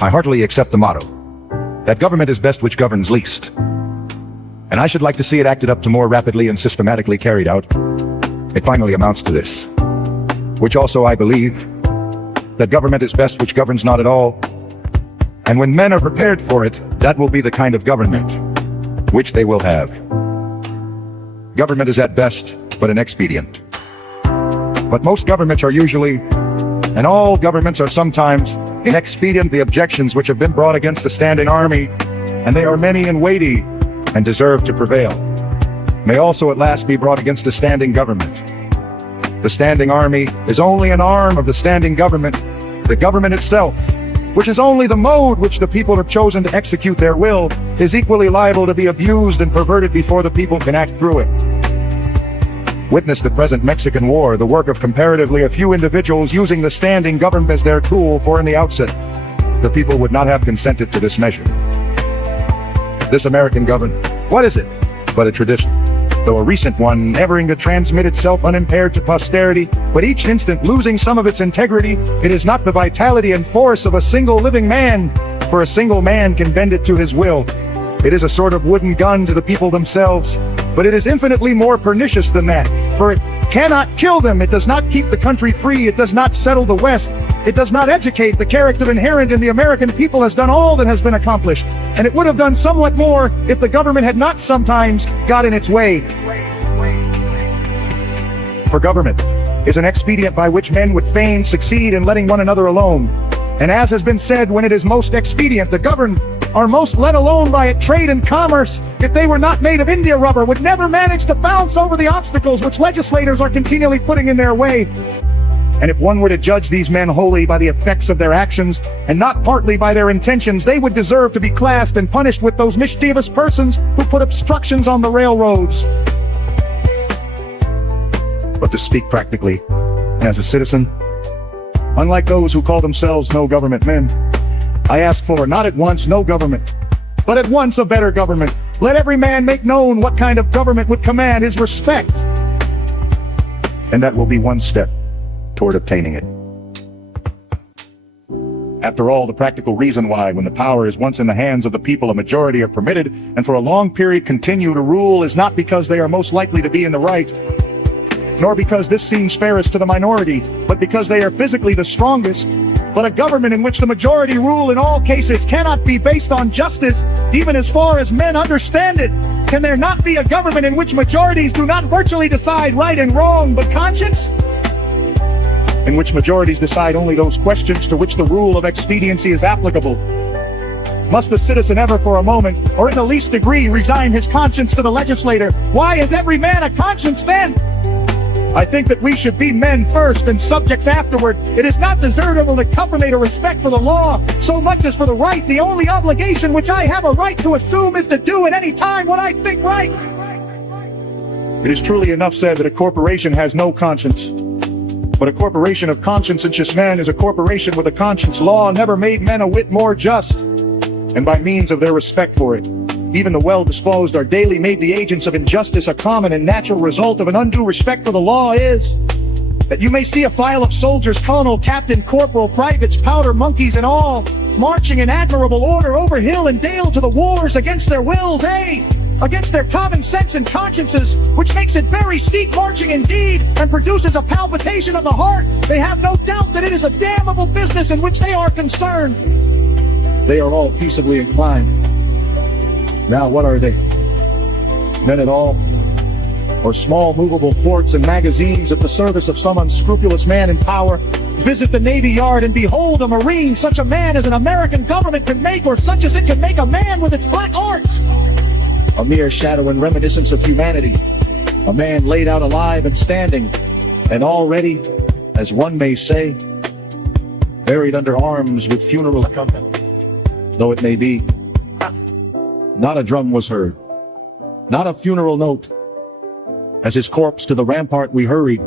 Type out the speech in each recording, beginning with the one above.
I heartily accept the motto, that government is best which governs least. And I should like to see it acted up to more rapidly and systematically carried out. It finally amounts to this, which also I believe, that government is best which governs not at all. And when men are prepared for it, that will be the kind of government which they will have. Government is at best but an expedient. But most governments are usually, and all governments are sometimes, inexpedient. The objections which have been brought against the standing army, and they are many and weighty, and deserve to prevail, may also at last be brought against a standing government. The standing army is only an arm of the standing government. The government itself, which is only the mode which the people have chosen to execute their will, is equally liable to be abused and perverted before the people can act through it. Witness the present Mexican War, the work of comparatively a few individuals using the standing government as their tool, for in the outset, the people would not have consented to this measure. This American government, what is it but a tradition? Though a recent one, endeavoring to transmit itself unimpaired to posterity, but each instant losing some of its integrity, it is not the vitality and force of a single living man, for a single man can bend it to his will. It is a sort of wooden gun to the people themselves, but it is infinitely more pernicious than that, for it cannot kill them, it does not keep the country free, it does not settle the West, it does not educate. The character inherent in the American people has done all that has been accomplished, and it would have done somewhat more if the government had not sometimes got in its way. For government is an expedient by which men would fain succeed in letting one another alone. And as has been said, when it is most expedient, the governed are most let alone by it. Trade and commerce, if they were not made of India rubber, would never manage to bounce over the obstacles which legislators are continually putting in their way. And if one were to judge these men wholly by the effects of their actions, and not partly by their intentions, they would deserve to be classed and punished with those mischievous persons who put obstructions on the railroads. But to speak practically, as a citizen, unlike those who call themselves no government men, I ask for, not at once no government, but at once a better government. Let every man make known what kind of government would command his respect. And that will be one step toward obtaining it. After all, the practical reason why, when the power is once in the hands of the people, a majority are permitted, and for a long period continue to rule, is not because they are most likely to be in the right, nor because this seems fairest to the minority, but because they are physically the strongest. But a government in which the majority rule in all cases cannot be based on justice, even as far as men understand it. Can there not be a government in which majorities do not virtually decide right and wrong, but conscience? In which majorities decide only those questions to which the rule of expediency is applicable? Must the citizen ever for a moment, or in the least degree, resign his conscience to the legislator? Why is every man a conscience then? I think that we should be men first and subjects afterward. It is not deservable to cultivate a respect for the law so much as for the right. The only obligation which I have a right to assume is to do at any time what I think right. It is truly enough said that a corporation has no conscience. But a corporation of conscientious men is a corporation with a conscience. Law never made men a whit more just, and by means of their respect for it, even the well-disposed are daily made the agents of injustice. A common and natural result of an undue respect for the law is that you may see a file of soldiers, colonel, captain, corporal, privates, powder monkeys, and all, marching in admirable order over hill and dale to the wars against their wills, against their common sense and consciences, which makes it very steep marching indeed, and produces a palpitation of the heart. They have no doubt that it is a damnable business in which they are concerned. They are all peaceably inclined. Now what are they? Men at all? Or small movable forts and magazines at the service of some unscrupulous man in power? Visit the Navy Yard and behold a Marine, such a man as an American government can make, or such as it can make a man with its black arts. A mere shadow and reminiscence of humanity. A man laid out alive and standing, and already, as one may say, buried under arms with funeral accompaniment. Though it may be, not a drum was heard, not a funeral note. As his corpse to the rampart we hurried,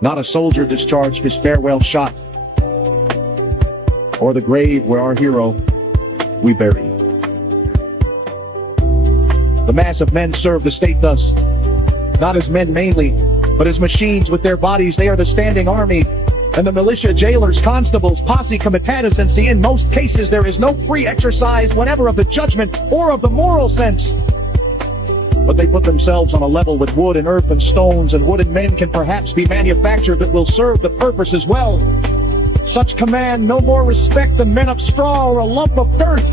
not a soldier discharged his farewell shot, or the grave where our hero we buried. The mass of men serve the state thus, not as men mainly, but as machines with their bodies. They are the standing army, and the militia, jailers, constables, posse comitatus, and see, in most cases there is no free exercise whatever of the judgment or of the moral sense. But they put themselves on a level with wood and earth and stones, and wooden men can perhaps be manufactured that will serve the purpose as well. Such command no more respect than men of straw or a lump of dirt.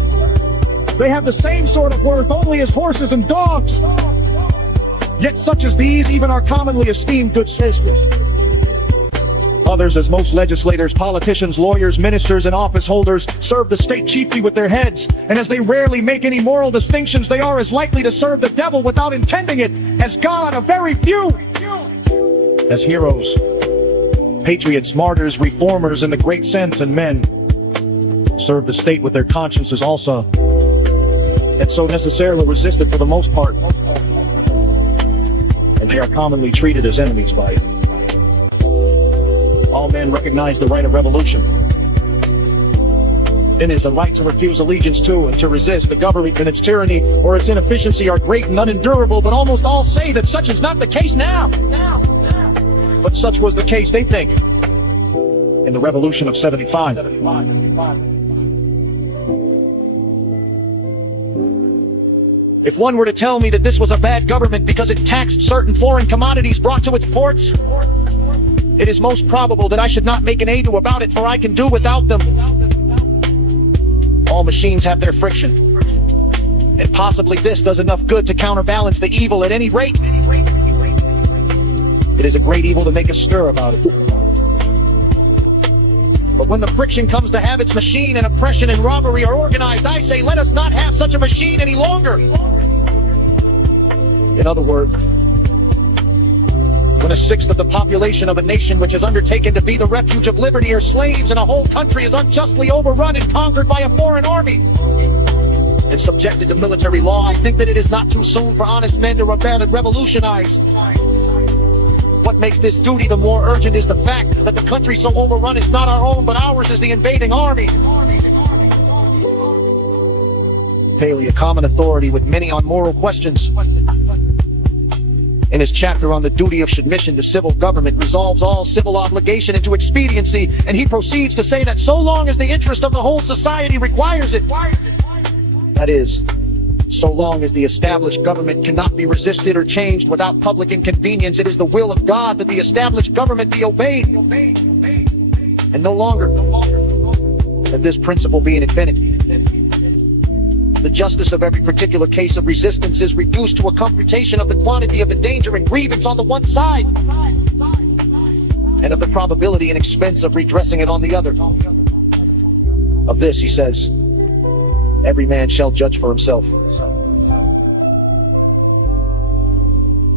They have the same sort of worth only as horses and dogs. Yet such as these even are commonly esteemed good citizens. Others, as most legislators, politicians, lawyers, ministers, and office holders, serve the state chiefly with their heads, and as they rarely make any moral distinctions, they are as likely to serve the devil without intending it as God, a very few. As heroes, patriots, martyrs, reformers in the great sense, and men serve the state with their consciences also, and so necessarily resist it for the most part, and they are commonly treated as enemies by it. All men recognize the right of revolution. It is the right to refuse allegiance to and to resist the government, and its tyranny or its inefficiency are great and unendurable, but almost all say that such is not the case now. But such was the case, they think, in the Revolution of 75. If one were to tell me that this was a bad government because it taxed certain foreign commodities brought to its ports, it is most probable that I should not make an ado about it, for I can do without them. All machines have their friction, and possibly this does enough good to counterbalance the evil at any rate. It is a great evil to make a stir about it. But when the friction comes to have its machine, and oppression and robbery are organized, I say, let us not have such a machine any longer. In other words, when a sixth of the population of a nation which has undertaken to be the refuge of liberty are slaves, and a whole country is unjustly overrun and conquered by a foreign army and subjected to military law, I think that it is not too soon for honest men to rebel and revolutionize. What makes this duty the more urgent is the fact that the country so overrun is not our own, but ours is the invading army. Paley, a common authority with many on moral questions, in his chapter on the duty of submission to civil government, resolves all civil obligation into expediency, and he proceeds to say that so long as the interest of the whole society requires it, that is, so long as the established government cannot be resisted or changed without public inconvenience, it is the will of God that the established government be obeyed, and no longer that this principle being invented, the justice of every particular case of resistance is reduced to a computation of the quantity of the danger and grievance on the one side, and of the probability and expense of redressing it on the other. Of this, he says, every man shall judge for himself.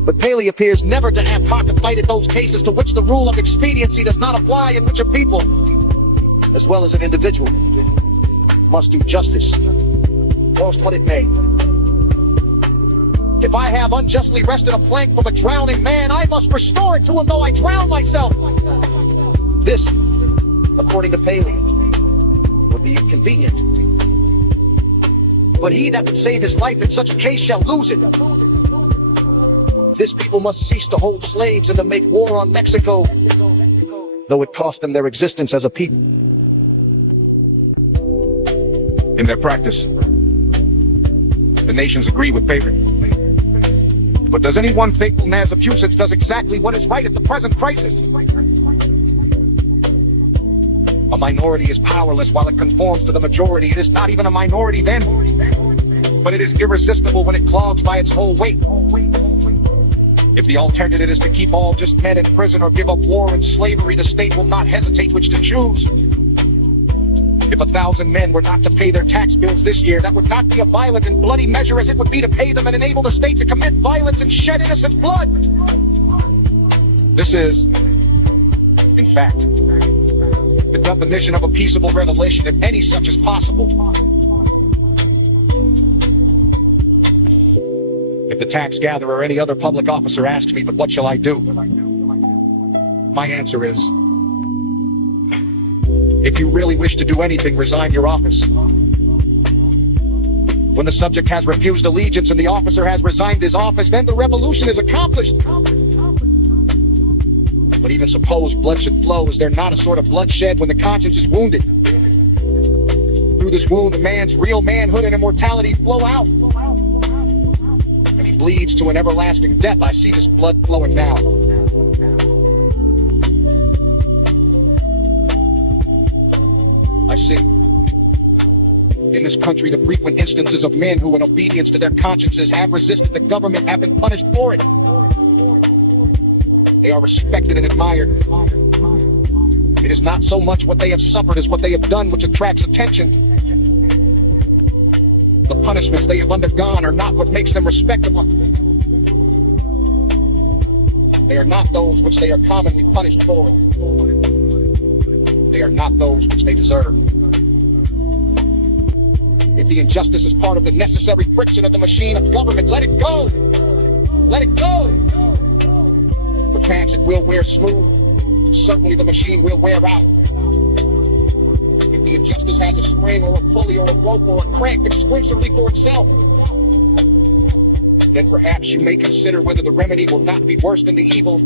But Paley appears never to have contemplated those cases to which the rule of expediency does not apply, in which a people, as well as an individual, must do justice, cost what it may. If I have unjustly wrested a plank from a drowning man, I must restore it to him though I drown myself. This, according to Paley, would be inconvenient. But he that would save his life in such a case shall lose it. This people must cease to hold slaves and to make war on Mexico, though it cost them their existence as a people. In their practice, the nations agree with Paley. But does anyone think that Massachusetts does exactly what is right at the present crisis? A minority is powerless while it conforms to the majority. It is not even a minority then, but it is irresistible when it clogs by its whole weight. If the alternative is to keep all just men in prison or give up war and slavery, the state will not hesitate which to choose. If 1,000 men were not to pay their tax bills this year, that would not be a violent and bloody measure as it would be to pay them and enable the state to commit violence and shed innocent blood. This is, in fact, the definition of a peaceable revolution, if any such is possible. If the tax gatherer or any other public officer asks me, but what shall I do? My answer is, if you really wish to do anything, resign your office. When the subject has refused allegiance and the officer has resigned his office, then the revolution is accomplished. But even suppose blood should flow, is there not a sort of bloodshed when the conscience is wounded? Through this wound, a man's real manhood and immortality flow out. And he bleeds to an everlasting death. I see this blood flowing now. I see. In this country, the frequent instances of men who, in obedience to their consciences, have resisted the government have been punished for it. They are respected and admired. It is not so much what they have suffered as what they have done which attracts attention. The punishments they have undergone are not what makes them respectable. They are not those which they are commonly punished for. They are not those which they deserve. If the injustice is part of the necessary friction of the machine of government, let it go. Let it go. Perchance it will wear smooth. Certainly the machine will wear out. If the injustice has a spring or a pulley or a rope or a crank exclusively for itself, then perhaps you may consider whether the remedy will not be worse than the evil.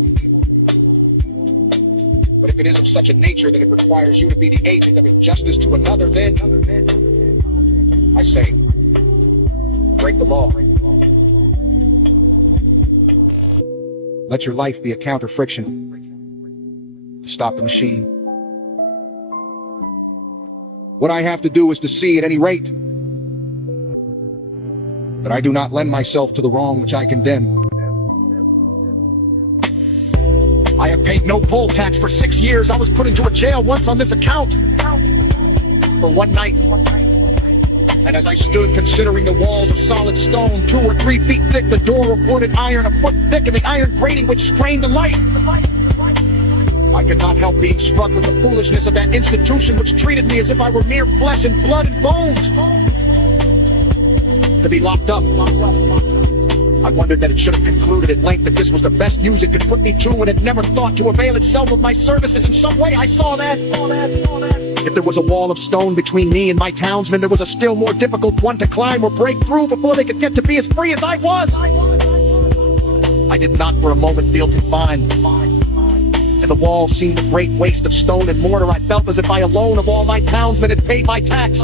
But if it is of such a nature that it requires you to be the agent of injustice to another, then I say, break the law. Let your life be a counter friction to stop the machine. What I have to do is to see, at any rate, that I do not lend myself to the wrong which I condemn. I have paid no poll tax for 6 years. I was put into a jail once on this account for one night. And as I stood considering the walls of solid stone, 2 or 3 feet thick, the door of wood and iron a foot thick, and the iron grating which strained the light, I could not help being struck with the foolishness of that institution which treated me as if I were mere flesh and blood and bones, to be locked up. I wondered that it should have concluded at length that this was the best use it could put me to, and had never thought to avail itself of my services in some way. I saw that. If there was a wall of stone between me and my townsmen, there was a still more difficult one to climb or break through before they could get to be as free as I was. I did not for a moment feel confined, and the wall seemed a great waste of stone and mortar. I felt as if I alone of all my townsmen had paid my tax.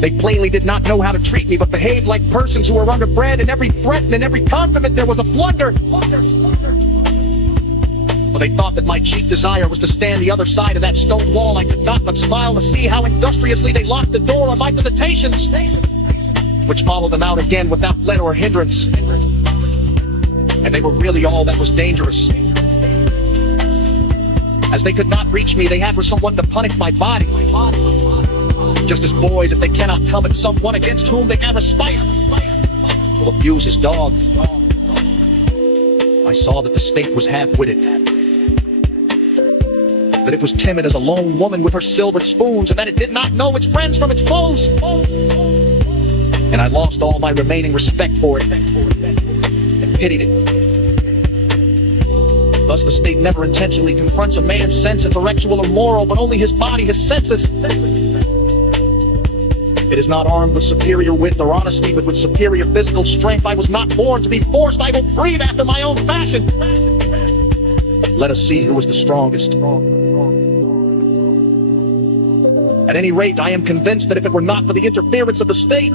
They plainly did not know how to treat me, but behaved like persons who were underbred. In every breath and in every compliment there was a blunder. For they thought that my chief desire was to stand the other side of that stone wall. I could not but smile to see how industriously they locked the door on my visitations, which followed them out again without let or hindrance. And they were really all that was dangerous. As they could not reach me, they had for someone to punish my body. Just as boys, if they cannot come at someone against whom they have a spite, will abuse his dog. I saw that the state was half-witted, that it was timid as a lone woman with her silver spoons, and that it did not know its friends from its foes. And I lost all my remaining respect for it, and pitied it. Thus the state never intentionally confronts a man's sense, intellectual or moral, but only his body, his senses. It is not armed with superior wit or honesty, but with superior physical strength. I was not born to be forced. I will breathe after my own fashion. Let us see who is the strongest. At any rate, I am convinced that if it were not for the interference of the state,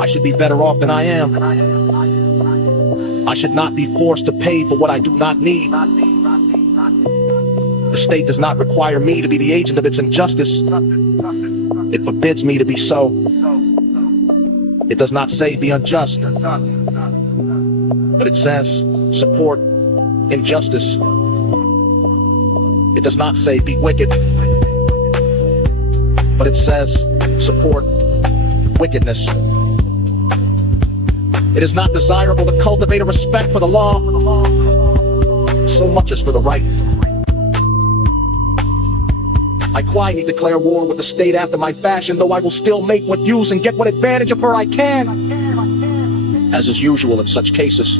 I should be better off than I am. I should not be forced to pay for what I do not need. The state does not require me to be the agent of its injustice. It forbids me to be so. It does not say be unjust, but it says support injustice. It does not say be wicked, but it says support wickedness. It is not desirable to cultivate a respect for the law so much as for the right. I quietly declare war with the state after my fashion, though I will still make what use and get what advantage of her I can, as is usual in such cases.